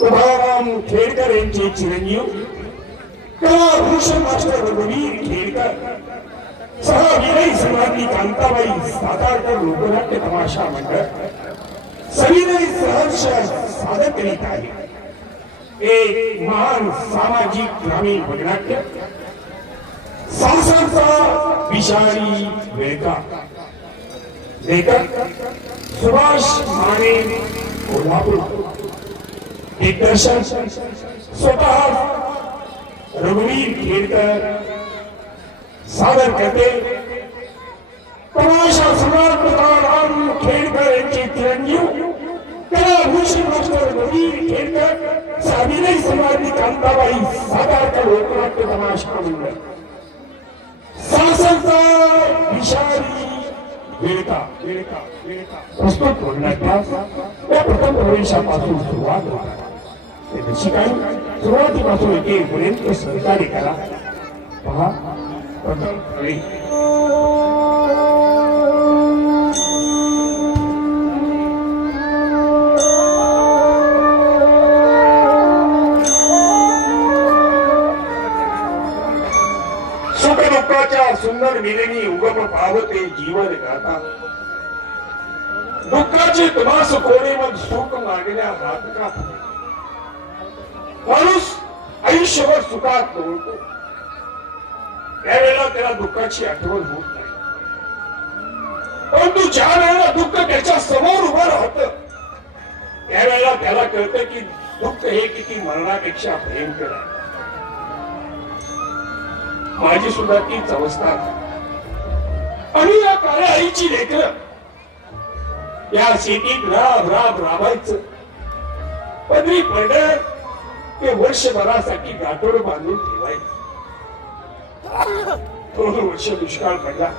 उभाराम खेडकर यांचे चिरंजीव कलाभूषण मास्टर रघुवीर खेडकर सह विनय समाधी कांताबाई सातारकर लोकनाट्य तमाशा मंडळ सविनय सहर्ष सादर करीत आहे. एक महान सामाजिक ग्रामीण वगनाट्य संसारचा विषारी वेळका. लेखक सुभाष माने कोल्हापूर. दिग्दर्शन स्वतः रघुवीर खेडकर सादर करते. तमाशा सम्राट राम खेडकर यांची चिरंजीव कलाभूषण मास्टर रघुवीर खेडकर साविनय समाधी कांताबाई सातारकर लोकनाट्य तमाशा मंडळ सासरचा विषारी वेळका वेळका वेळका प्रस्तुत होण्याचा या प्रथम प्रवेशापासून सुरुवात होता ते दर्शकांनी सुरुवातीपासून एकेपर्यंत सहकार्य करा पहा प्रथम प्रवेश सुंदर मिलनी उगम पावते जीवन गाता दुःखाची तुम्हास कोणी मग सुख मागण्या हात का माणूस आयुष्यभर सुखात लोळतो त्यावेळेला त्याला दुःखाची आठवण होत नाही. परंतु ज्या वेळेला दुःख त्याच्यासमोर उभं राहत त्यावेळेला त्याला कळतं की दुःख हे किती मरणापेक्षा भयंकर आहे. माझी सुद्धा तीच अवस्था आणि या काळ्या आईची लेकर या शेतीत राब राब राबायचं. पदरी पडत ते वर्षभरासाठी गाठोड बांधून ठेवायचं. दोन वर्ष दुष्काळ पडला.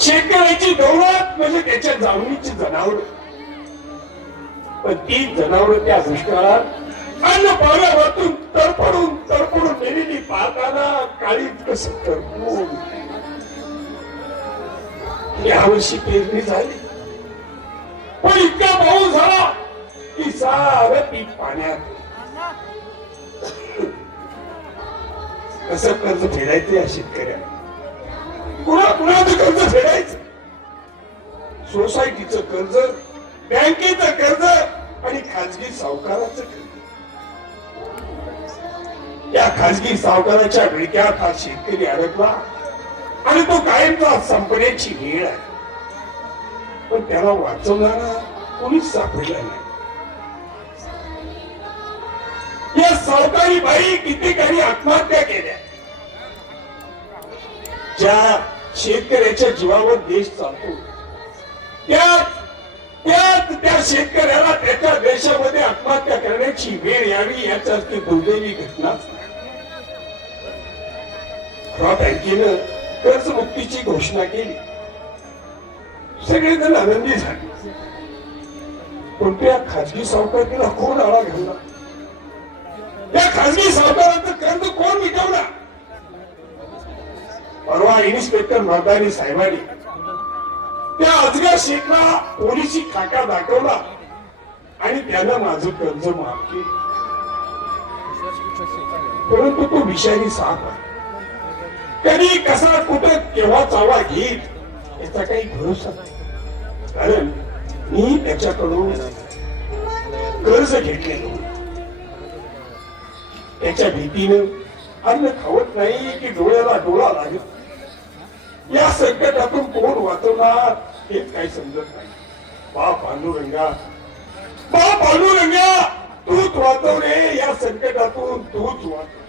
शेतकऱ्याची दौलत म्हणजे त्याच्या जावणीची जनावर. पण ती जनावर त्या दुष्काळात अन्न पाण्यावरतून तरपडून तरपडून नेलेली पाहताना काळीत कसं तरपून यावर्षी पेरणी झाली. पण इतका पाऊस झाला. सारं पीक पाण्यात. कसं कर्ज फेडायचं या शेतकऱ्याला. कुणा कुणाचं कर्ज फेडायचं? सोसायटीचं कर्ज बँकेचं कर्ज आणि खाजगी सावकाराचं कर्ज. या खाजगी सावकाराच्या विळक्यात हा शेतकरी अडकला आणि तो कायमचा संपण्याची वेळ आहे. पण त्याला वाचवणारा कोणीच सापडला नाही. या सावकारी बाई कितीकानी आत्महत्या केल्या. ज्या शेतकऱ्याच्या जीवावर देश चालतो. त्याच त्याच त्या शेतकऱ्याला त्याच्या देशामध्ये आत्महत्या करण्याची वेळ यावी याच्यासारखी दुर्दैवी घटनाच नाही बँकेनं बँकेनं कर्जमुक्तीची घोषणा केली. सगळेजण आनंदी झाले. पण त्या खाजगी सावकारीला कोण आळा घालला. खासगी खाजगी कर्ज कोण मिटवणार? परवा इन्स्पेक्टर मर्दानी साहेबांनी त्या अजगर शेखला पोलिसी खाका दाखवला आणि त्यानं माझं कर्ज माफ केलं. परंतु तो विषारी साप आहे. कधी कसा कुठं केव्हा चावा घेत याचा काही भरोसा नाही. कारण मी त्याच्याकडून कर्ज घेतलेलो त्याच्या भीतीनं. अन्न खावत नाही की डोळ्याला डोळा लागत या संकटातून कोण वाचवणार हेच काही समजत नाही. बाप पांडुरंगा बाप पांडुरंगा तूच वाचव रे या संकटातून तूच वाचव.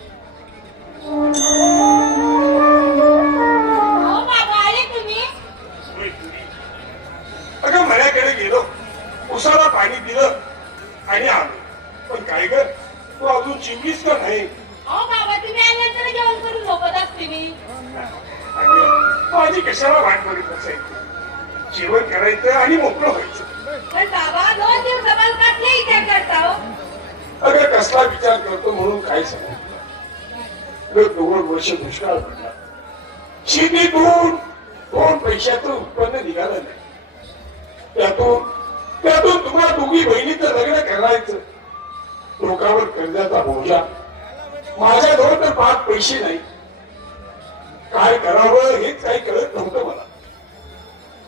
अगं मळ्याकडे गेलो. उसाला पाणी दिलं आणि आलो. पण काय ग? तू अजून चिवलीस का नाही? अहो बाबा तुम्ही आल्यानंतर जेवण करून झोपत असते मी. अगं, माझी कशाला वाट बघत असायची जेवण करायचं आणि मोकळं व्हायचं. पण बाबा दोन दिवसापासून कसले विचार करता हो? अगं कसला विचार करतो म्हणून काय सांगू? दोन वर्ष दुष्काळ पडला. शेतीतून दोन पैशाचं उत्पन्न निघालं नाही. त्यातून त्यातून तुम्हाला दोघी करायचं लोकांवर कर्जाचा बोजा. माझ्याजवळ तर पाच पैसे नाही. काय करावं हेच काही कळत नव्हतं मला.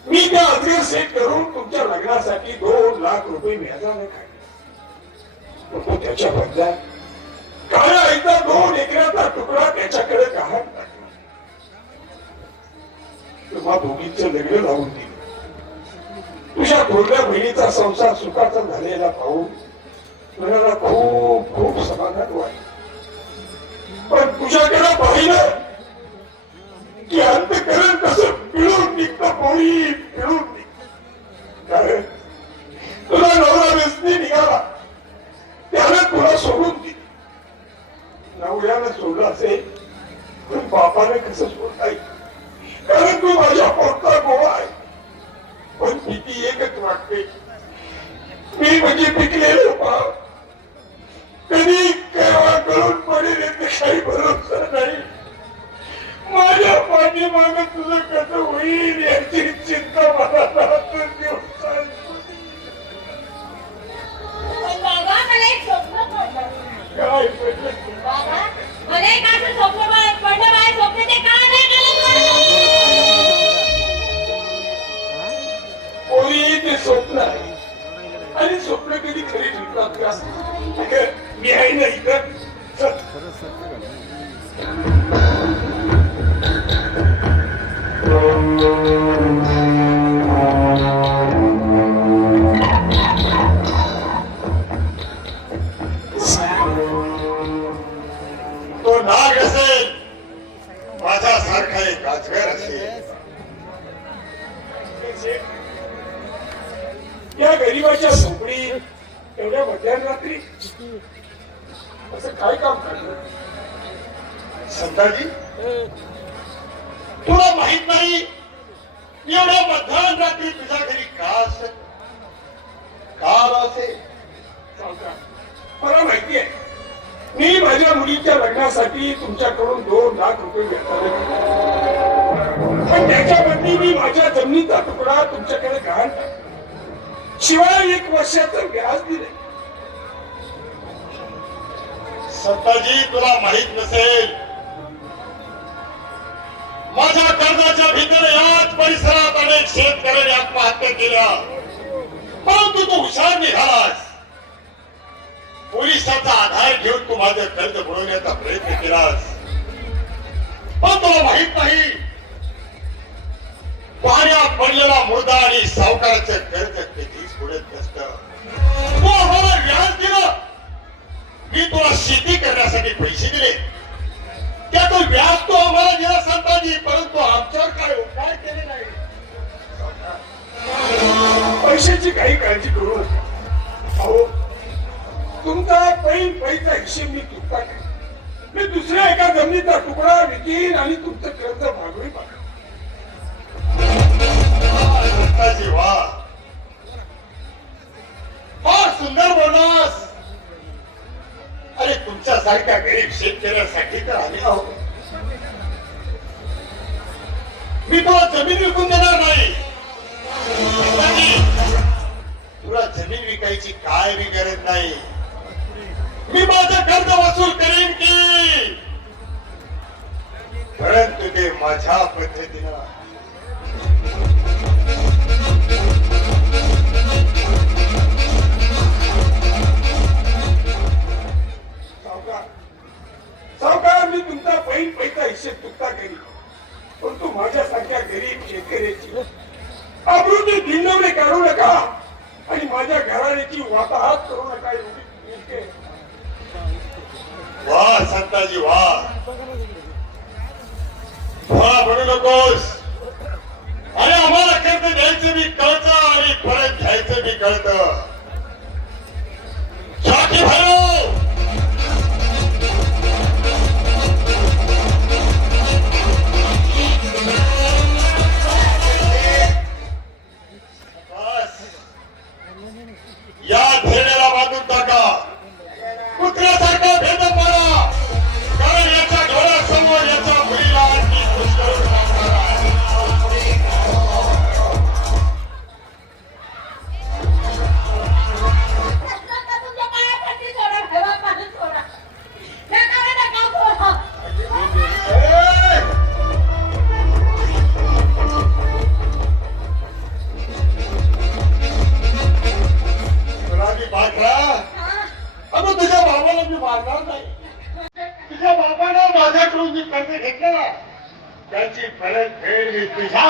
मी त्या अग्रिम सेट करून तुमच्या लग्नासाठी दोन लाख रुपये व्याजाने काढले तो त्याच्या बदल्या काळ्या एकदा दोन एकराचा तुकडा त्याच्याकडे गहाण टाकला. तेव्हा दोघींचं लग्न लावून दिलं. तुझ्या थोरल्या बहिणीचा संसार सुखाचा झालेला पाहून मनाला खूप खूप समाधान वाटलं पण तुझ्याकडे पाहिलं की अंतकरण कसं पिळून निघत पोळी पिळून निघत. कारण तुला नवरा व्यसनी निघाला त्यानं तुला सोडून दिली. नवऱ्यानं सोडलं असेल पण बापाने कसं सोडता येईल? कारण तू माझ्या पोटचा गोवा आहे. पण किती एकच वाटते. मी म्हणजे पिकलेलो बाप कधी केव्हा कळून पडेल काही भरोसा नाही. माझ्या पाठीमागे तुझं कसं होईल याची चिंता मला काय कोणी ते स्वप्न आहे. आणि स्वप्न कधी खरी ठरतात का अगं, मी आहे ना संताजी? तुला माहीत नाही एवढ्या मध्यान रात्री तुझ्या घरी का असेल? का आला असेल मला माहिती आहे. मी माझ्या मुलीच्या लग्नासाठी तुमच्याकडून दोन लाख रुपये घेतले पण त्याच्या बदली मी माझ्या जमिनीचा तुकडा तुमच्याकडे गहाण टाकला. शिवाय एक वर्षाचं व्याज दिले. संताजी तुला माहीत नसेल माझ्या कर्जाच्या भीतर याच परिसरात अनेक शेतकऱ्यांनी आत्महत्या केल्या. परंतु तू हुशार निघालास पोलिसांचा आधार घेऊन तू माझं कर्ज बुडवण्याचा प्रयत्न केलास पण तुला माहीत नाही पाण्यात पडलेला मुर्दा आणि सावकाराचं कर्ज कधीच बुडत नसत. तू आम्हाला व्याज दिलं. मी तुला शेती करण्यासाठी पैसे दिले. त्यातून व्यास तो आम्हाला दिला संताजी परंतु आमच्यावर काय उपाय केले नाही. पैशाची काही काळजी करू नका. अहो तुमचा पैन पैचा हिशेब मी तुटता केला. मी दुसऱ्या एका जमिनीचा तुकडा विकीन आणि तुमचं कर्ज भागवी पाठवता जीवा वा. फार सुंदर बोललास. अरे तुमच्यासारख्या गरीब शेतकऱ्यासाठी तर आम्ही आहोत. मी तुला जमीन विकून देणार नाही. तुला जमीन विकायची काय बी गरज नाही. मी माझं कर्ज वसूल करेन की. परंतु ते माझ्या पद्धतीनं पैन पैसा हिशेब चुकता घरी. परंतु माझ्यासारख्या गरीब शेतकऱ्याची अमृती भिन्नवणे काढू नका. आणि माझ्या घराण्याची वाताहत करू नका एवढी वा संताजी वा. वा म्हणू नकोस. अरे आम्हाला कर्ज द्यायचं मी कळत आणि परत घ्यायचं मी कळत. छाती भरो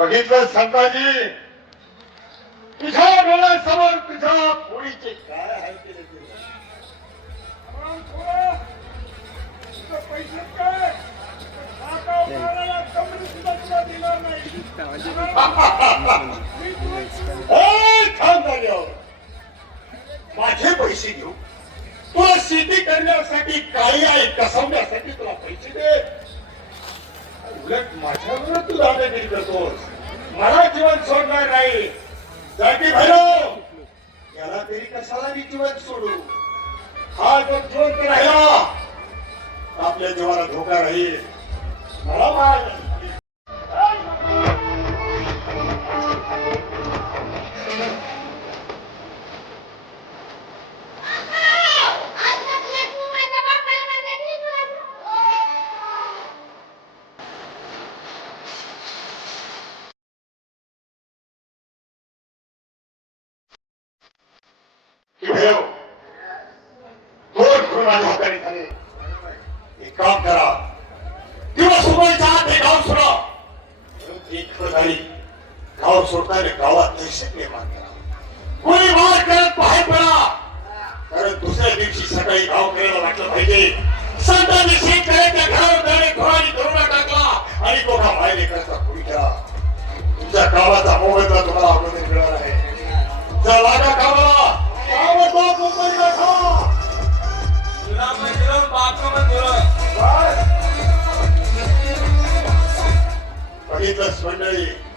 बघितलं संताजी तुझ्या डोळ्यासमोर तुझ्या पोळीचे. काय आहे ते माझे पैसे घेऊ. तुला शेती करण्यासाठी काही आहे कसवण्यासाठी तुला पैसे दे. उलट माझ्यावर तू दादागिरी करतोस मला जीवन सोडणार नाही. जाती भैरव याला तरी कशाला मी जीवन सोडू? हा जो जिवंत राहिला आपल्या जीवाला धोका राहील. मला माहिती सोडताना दहशत निर्माण करा. कोणी वाद करत बाहेर पडा. कारण दुसऱ्या दिवशी सकाळी गाव करायला वाटलं पाहिजे संतांनी शेतकऱ्याच्या घरावर जाणे घोडाने करुणा टाकला आणि कोणा बाहेर करता कुणी करा तुमच्या गावाचा मोबदला तुम्हाला अगोदर मिळणार आहे. जा लागा कामाला गावाचा मुंबईला खा बघितलंच मंडळी जो माझ्या कामाच्या आडा